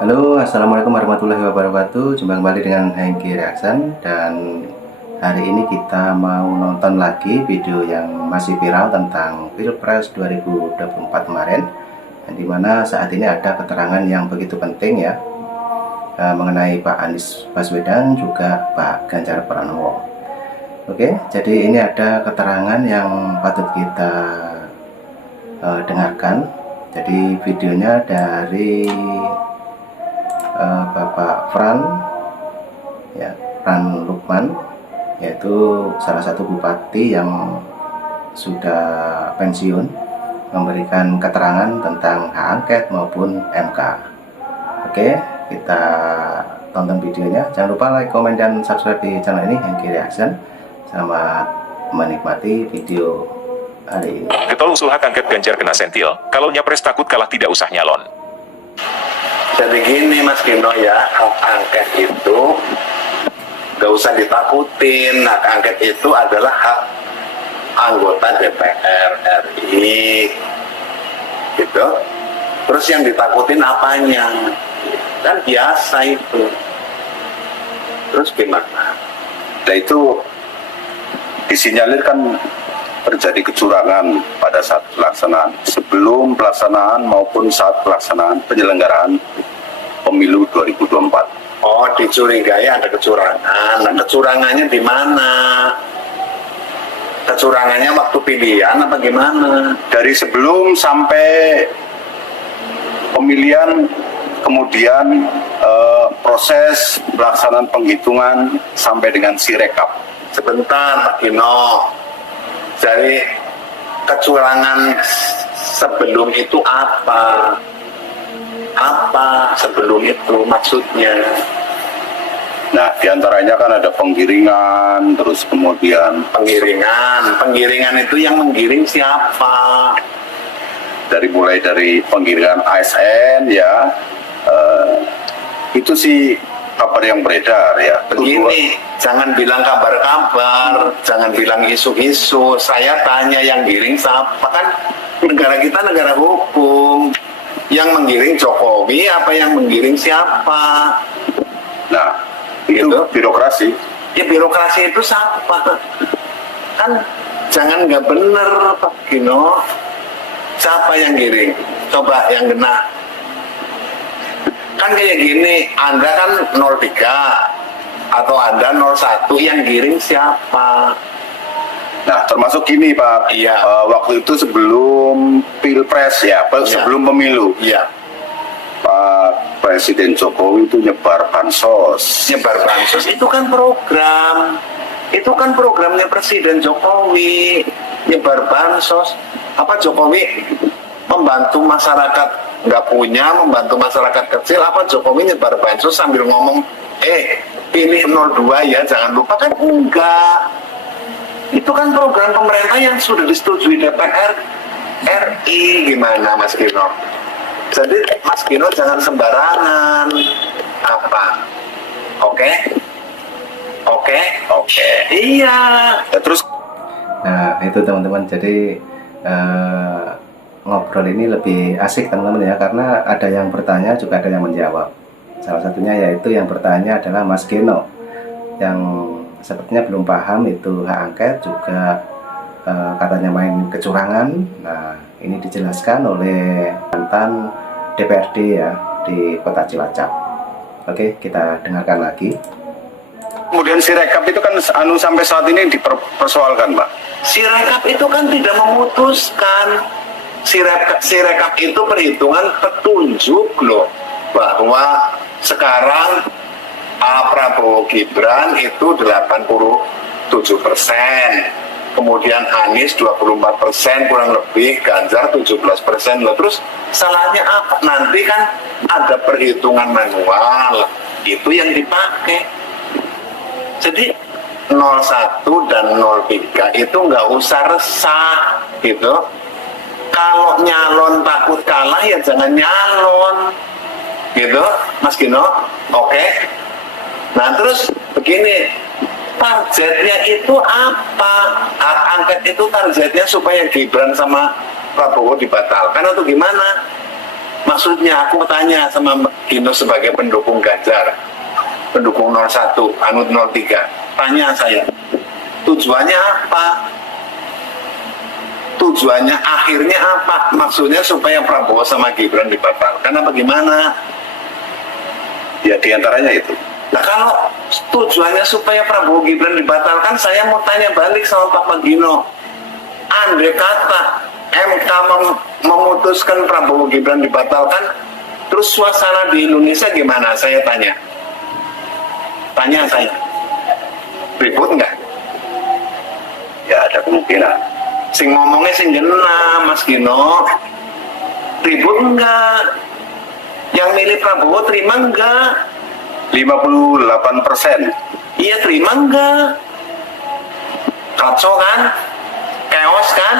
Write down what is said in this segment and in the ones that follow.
Halo, Assalamualaikum warahmatullahi wabarakatuh. Jumpa kembali dengan Hengki Reaction. Dan hari ini kita mau nonton lagi video yang masih viral tentang Pilpres 2024 kemarin, dan dimana saat ini ada keterangan yang begitu penting ya, mengenai Pak Anies Baswedan juga Pak Ganjar Pranowo. Oke, jadi ini ada keterangan yang patut kita dengarkan. Jadi videonya dari Bapak Fran Lukman, yaitu salah satu bupati yang sudah pensiun, memberikan keterangan tentang hak angket maupun MK. Oke, kita tonton videonya. Jangan lupa like, komen, dan subscribe di channel ini, Hengki Reaction. Selamat menikmati video hari ini. Getol usul hak angket Ganjar kena sentil, kalau nyapres takut kalah tidak usah nyalon. Jadi gini Mas Gino ya, hak angket itu gak usah ditakutin. Hak angket itu adalah hak anggota DPR RI gitu. Terus yang ditakutin apanya? Kan biasa itu. Terus gimana? Nah itu disinyalir kan terjadi kecurangan pada saat pelaksanaan, sebelum pelaksanaan maupun saat pelaksanaan penyelenggaraan pemilu 2024. Oh, dicurigai ada kecurangan. Nah, kecurangannya di mana? Kecurangannya waktu pilihan apa gimana? Dari sebelum sampai pemilihan, kemudian proses pelaksanaan penghitungan sampai dengan sirekap. Sebentar Pak Gino. Jadi kecurangan sebelum itu apa? Apa sebelum itu maksudnya? Nah, diantaranya kan ada penggiringan, terus kemudian Penggiringan itu yang menggiring siapa? mulai dari penggiringan ASN ya, itu sih kabar yang beredar ya. Begini, jangan bilang kabar-kabar, jangan bilang isu-isu. Saya tanya yang giring siapa? Kan negara kita negara hukum. Yang menggiring Jokowi apa yang menggiring siapa? Nah, itu Gitu. birokrasi. Ya birokrasi itu siapa? Kan jangan nggak bener Pak Gino. Siapa yang giring? Coba yang kena. Kan kayak gini, Anda kan 03 atau Anda 01, yang giring siapa? Nah, termasuk gini Pak, Iya. waktu itu sebelum Pilpres ya, sebelum pemilu, Iya. Pak Presiden Jokowi itu nyebar bansos. Nyebar bansos itu kan program. Itu kan programnya Presiden Jokowi. Nyebar bansos. Apa Jokowi membantu masyarakat nggak punya, membantu masyarakat kecil? Apa Jokowi nyebar bansos sambil ngomong, pilih 02 ya, jangan lupa? Kan enggak. Itu kan program pemerintah yang sudah disetujui DPR RI. Gimana Mas Gino? Jadi Mas Gino jangan sembarangan. Apa? Oke? Iya. Ya, terus Nah, itu teman-teman. Jadi ngobrol ini lebih asik teman-teman ya, karena ada yang bertanya juga ada yang menjawab. Salah satunya yaitu yang bertanya adalah Mas Geno, yang sepertinya belum paham itu hak angket, juga katanya main kecurangan. Nah, ini dijelaskan oleh mantan DPRD ya di Kota Cilacap. Oke, kita dengarkan lagi. kemudian sirekap itu kan sampai saat ini dipersoalkan Pak. Sirekap itu kan tidak memutuskan. Sirekap itu perhitungan petunjuk loh, bahwa sekarang Prabowo Gibran itu 87%, kemudian Anies 24% kurang lebih, Ganjar 17% loh. Terus salahnya apa? Nanti kan ada perhitungan manual, itu yang dipakai. Jadi 01 dan 03 itu nggak usah resah gitu. Kalau nyalon takut kalah ya jangan nyalon gitu Mas Gino. Oke. Nah terus begini, targetnya itu apa? Hak angket itu targetnya supaya Gibran sama Prabowo dibatalkan atau gimana? Maksudnya aku tanya sama Mbak Gino sebagai pendukung Ganjar, pendukung 01, anut 03. Tanya saya, tujuannya apa? Tujuannya akhirnya apa? Maksudnya supaya Prabowo sama Gibran dibatalkan apa gimana? Ya diantaranya itu. Nah kalau tujuannya supaya Prabowo Gibran dibatalkan, saya mau tanya balik sama Pak Magino. Andai kata MK memutuskan Prabowo Gibran dibatalkan, terus suasana di Indonesia gimana? Saya tanya. Tanya saya. Ribut nggak? Ya ada kemungkinan. Sing ngomongnya sing genah, Mas Gino. Ribut enggak? Yang milih Prabowo terima enggak? 58%. Iya terima enggak? Kacau kan? Chaos kan?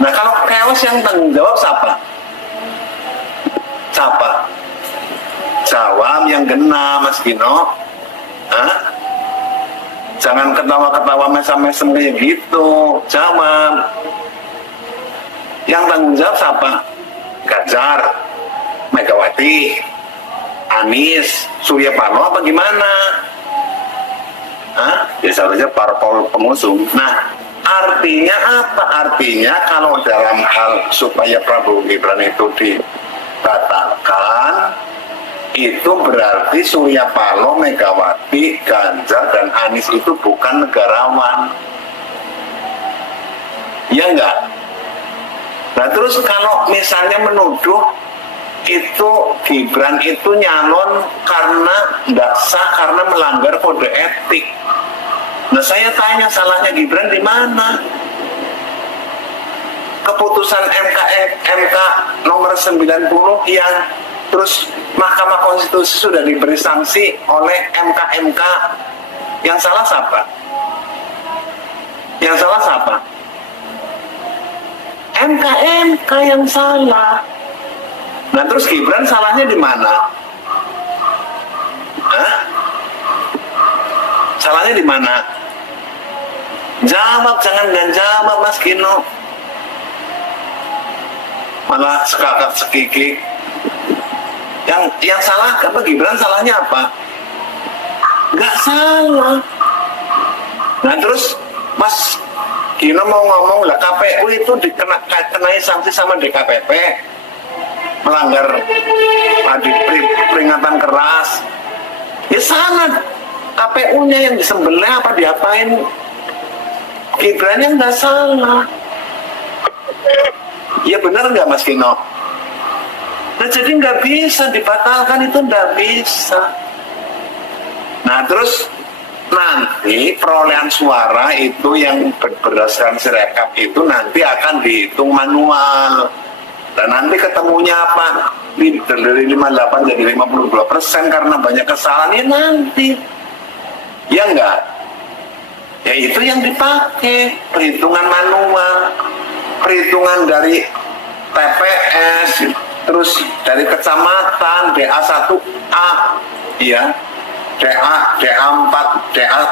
Nah kalau chaos yang tanggung jawab siapa? Siapa? Jawab yang genah, Mas Gino. Hah? Jangan ketawa-ketawa mesem-mesem kayak gitu. Jawab. Yang tanggung jawab siapa? Ganjar, Megawati, Anies, Surya Paloh apa gimana? Hah? Ya seharusnya parpol pengusung. Nah, artinya apa? Artinya kalau dalam hal supaya Prabowo Gibran itu dibatalkan, itu berarti Surya Paloh, Megawati, Ganjar, dan Anies itu bukan negarawan. Ya enggak? Nah terus kalau misalnya menuduh itu Gibran itu nyalon karena enggak sah, karena melanggar kode etik. Nah saya tanya, salahnya Gibran di mana? Keputusan MK nomor 90 yang terus Mahkamah Konstitusi sudah diberi sanksi oleh MK. Yang salah siapa? Yang salah siapa? MK yang salah. Nah terus Gibran salahnya di mana? Hah? Salahnya di mana? Jawab, jangan jawab Mas Gino. Malah sekakak sekiki. Yang salah apa? Gibran salahnya apa? Nggak salah. Nah terus Mas Gino mau ngomong lah, KPU itu dikenai sanksi sama DKPP, melanggar peringatan keras. Ya sana KPU-nya yang disembelih apa diapain? Gibran yang nggak salah. Ya benar nggak Mas Gino? Nah jadi nggak bisa dibatalkan, itu nggak bisa. Nah terus nanti perolehan suara itu yang berdasarkan Sirekap itu nanti akan dihitung manual. Dan nanti ketemunya apa? Dari 58 jadi 52% karena banyak kesalahan ya nanti. Ya enggak? Ya itu yang dipakai, perhitungan manual, perhitungan dari TPS, terus dari kecamatan, DA1A, ya, DA4, DA1,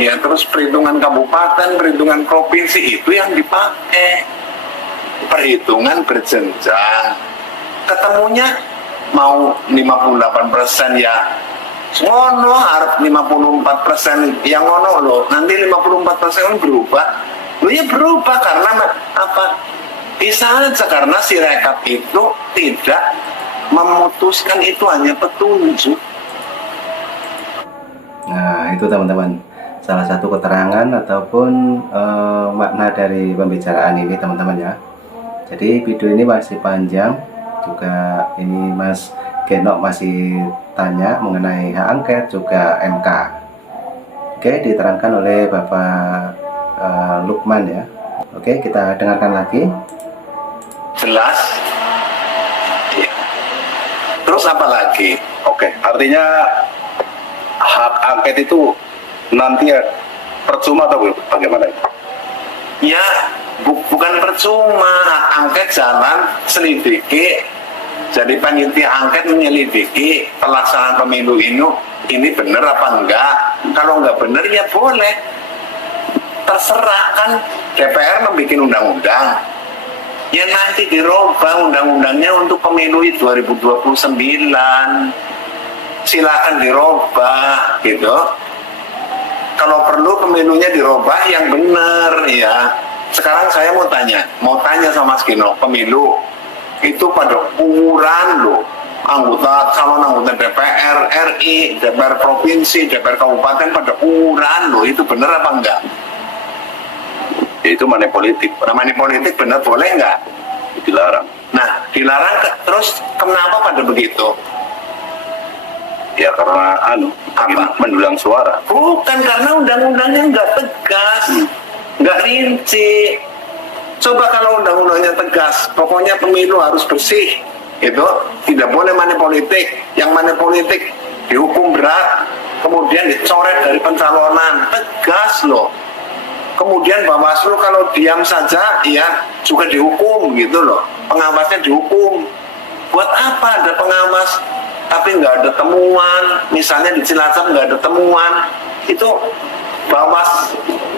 ya, terus perhitungan kabupaten, perhitungan provinsi, itu yang dipakai. Perhitungan berjenjang. Ketemunya mau 58% ya ngono, harap 54% yang ngono loh, nanti 54% berubah loh, ya berubah karena apa? Bisa aja karena Sirekap itu tidak memutuskan, itu hanya petunjuk. Nah itu teman-teman, salah satu keterangan ataupun makna dari pembicaraan ini teman-teman ya. Jadi video ini masih panjang juga, ini Mas Genok masih tanya mengenai hak angket juga MK. Oke, diterangkan oleh Bapak Lukman ya. Oke, kita dengarkan lagi. Jelas? Ya. Terus apa lagi? Oke, artinya hak angket itu nanti ya percuma atau bagaimana? Ya, bukan percuma, hak angket jalan selidiki. Jadi panitia angket menyelidiki pelaksanaan pemilu ini benar apa enggak. Kalau enggak benar ya boleh, terserah kan DPR membuat undang-undang, ya nanti dirubah undang-undangnya untuk pemilu 2029. Silakan dirubah gitu. Kalau perlu pemilunya dirubah yang benar ya. Sekarang saya mau tanya sama Mas Gino, pemilu itu pada ukuran loh, calon anggota DPR RI, DPR provinsi, DPR kabupaten pada ukuran loh, itu benar apa enggak? Ya, itu money politik, Pak. Nah, money politik benar boleh enggak? Dilarang. Nah, dilarang terus kenapa pada begitu? Ya karena Apa? mendulang suara. Bukan, karena undang-undangnya nggak tegas, nggak rinci. Coba kalau undang-undangnya tegas, pokoknya pemilu harus bersih, itu tidak boleh money politik. Yang money politik dihukum berat, kemudian dicoret dari pencalonan, tegas loh. Kemudian Bawaslu kalau diam saja, ya juga dihukum gitu loh. Pengawasnya dihukum. Buat apa ada pengawas tapi nggak ada temuan? Misalnya di Cilacap nggak ada temuan, itu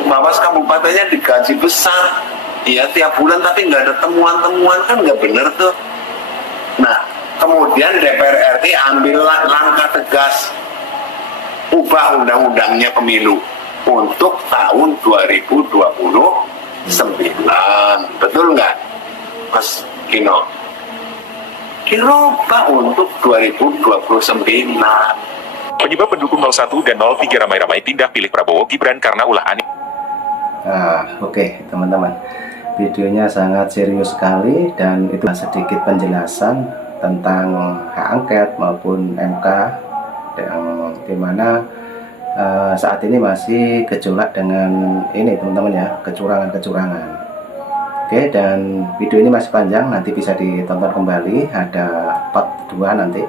bawas kabupatennya digaji besar, ya tiap bulan tapi nggak ada temuan-temuan, kan nggak bener tuh. Nah, kemudian DPR RI ambil langkah tegas, ubah undang-undangnya pemilu untuk tahun 2029, betul nggak, Mas Gino? Dirubah untuk 2029. Penyebab pendukung 01 dan 03 ramai-ramai pindah pilih Prabowo Gibran karena ulah Anies. Oke, teman-teman, videonya sangat serius sekali dan itu sedikit penjelasan tentang hak angket maupun MK yang dimana saat ini masih gejolak dengan ini teman-teman ya, kecurangan-kecurangan. Oke, dan video ini masih panjang, nanti bisa ditonton kembali, ada part 2 nanti.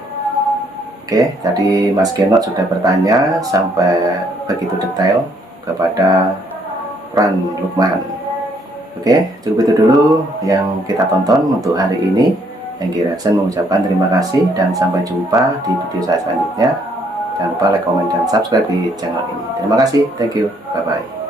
Oke, tadi Mas Genot sudah bertanya sampai begitu detail kepada Pran Lukman. Oke, cukup itu dulu yang kita tonton untuk hari ini. Hengki Reaction mengucapkan terima kasih dan sampai jumpa di video saya selanjutnya. Jangan lupa like, comment, dan subscribe di channel ini. Terima kasih, thank you, bye-bye.